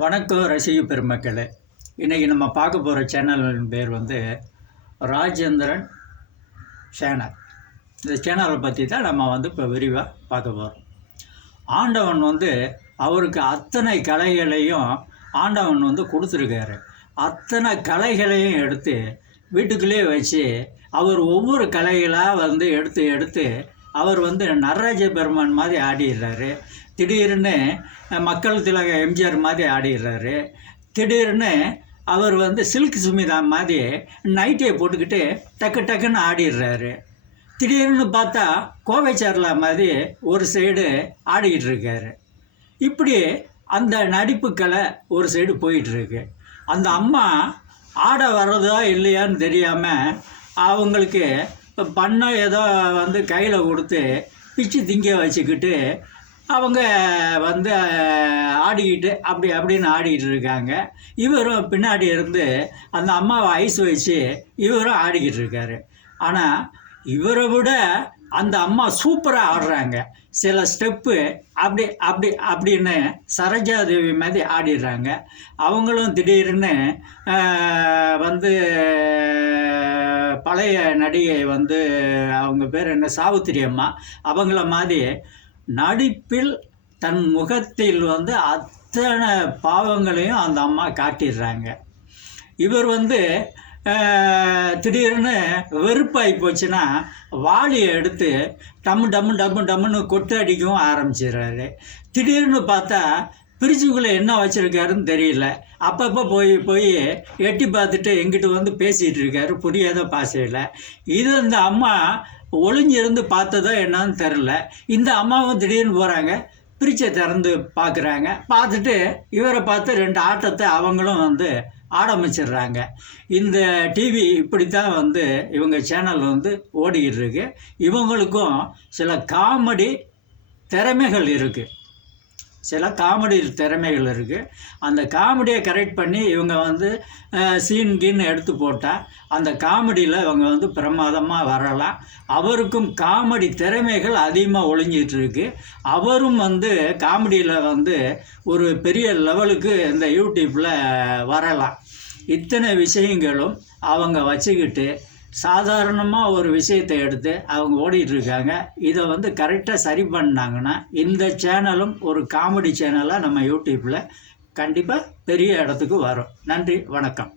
வணக்கம் ரசிக பெருமக்களே. இன்றைக்கி நம்ம பார்க்க போகிற சேனலின் பேர் ராஜேந்திரன் சேனல். இந்த சேனலை பற்றி தான் நம்ம இப்போ விரிவாக பார்க்க போகிறோம். ஆண்டவன் அவருக்கு அத்தனை கலைகளையும் ஆண்டவன் கொடுத்துருக்காரு. அத்தனை கலைகளையும் எடுத்து வீட்டுக்குள்ளேயே வச்சு அவர் ஒவ்வொரு கலைகளாக எடுத்து எடுத்து அவர் நடராஜ பெருமான் மாதிரி ஆடிடுறாரு. திடீர்னு மக்கள் திலக எம்ஜிஆர் மாதிரி ஆடிடுறாரு. திடீர்னு அவர் சில்க் சுமிதா மாதிரி நைட்டியை போட்டுக்கிட்டு டக்கு டக்குன்னு ஆடிடுறாரு. திடீர்னு பார்த்தா கோவை சரளா மாதிரி ஒரு சைடு ஆடிக்கிட்டு இருக்காரு. இப்படி அந்த நடிப்பு கலை ஒரு சைடு போயிட்டுருக்கு. அந்த அம்மா ஆட வர்றதா இல்லையான்னு தெரியாமல் அவங்களுக்கு பண்ண ஏதோ கையில் கொடுத்து பிச்சு திங்க வச்சுக்கிட்டு அவங்க ஆடிக்கிட்டு அப்படின்னு ஆடிக்கிட்டு இருக்காங்க. இவரும் பின்னாடி இருந்து அந்த அம்மாவை ஐஸ் வச்சு இவரும் ஆடிக்கிட்டு இருக்காரு. ஆனால் இவரை விட அந்த அம்மா சூப்பராக ஆடுறாங்க. சில ஸ்டெப்பு அப்படின்னு சரோஜாதேவி மாதிரி ஆடிடுறாங்க. அவங்களும் திடீர்னு பழைய நடிகை அவங்க பேர் என்ன, சாவித்திரி அம்மா, அவங்கள மாதிரி நடிப்பில் தன் முகத்தில் அத்தனை பாவங்களையும் அந்த அம்மா காட்டிடுறாங்க. இவர் திடீர்னு வெறுப்பாகி போச்சுன்னா வாளியை எடுத்து டம்மு டம்மு டம்மு டம்முன்னு கொட்டு அடிக்கவும் ஆரம்பிச்சிடுறாரு. திடீர்னு பார்த்தா பிரிட்ஜுக்குள்ளே என்ன வச்சுருக்காருன்னு தெரியல. அப்பப்போ போய் எட்டி பார்த்துட்டு எங்கிட்ட பேசிகிட்டு இருக்காரு புரியாத பாசையில். இது இந்த அம்மா ஒளிஞ்சிருந்து பார்த்ததோ என்னன்னு தெரில. இந்த அம்மாவும் திடீர்னு போகிறாங்க, பிரிட்ஜை திறந்து பார்க்குறாங்க. பார்த்துட்டு இவரை பார்த்து ரெண்டு ஆட்டத்தை அவங்களும் ஆரம்பிச்சிடுறாங்க. இந்த டிவி இப்படித்தான் இவங்க சேனல் ஓடிக்கிட்டு இருக்கு. இவங்களுக்கும் சில காமெடி திறமைகள் இருக்குது. அந்த காமெடியை கரெக்ட் பண்ணி இவங்க சீன்கின்னு எடுத்து போட்டால் அந்த காமெடியில் இவங்க பிரமாதமாக வரலாம். அவருக்கும் காமெடி திறமைகள் அதிகமாக ஒளிஞ்சிட்டு இருக்கு. அவரும் காமெடியில் ஒரு பெரிய லெவலுக்கு இந்த யூடியூப்பில் வரலாம். இத்தனை விஷயங்களும் அவங்க வச்சுக்கிட்டு சாதாரணமாக ஒரு விஷயத்தை எடுத்து அவங்க ஓடிட்டுருக்காங்க. இதை கரெக்டாக சரி பண்ணாங்கன்னா இந்த சேனலும் ஒரு காமெடி சேனலாக நம்ம யூடியூப்பில் கண்டிப்பாக பெரிய இடத்துக்கு வரும். நன்றி, வணக்கம்.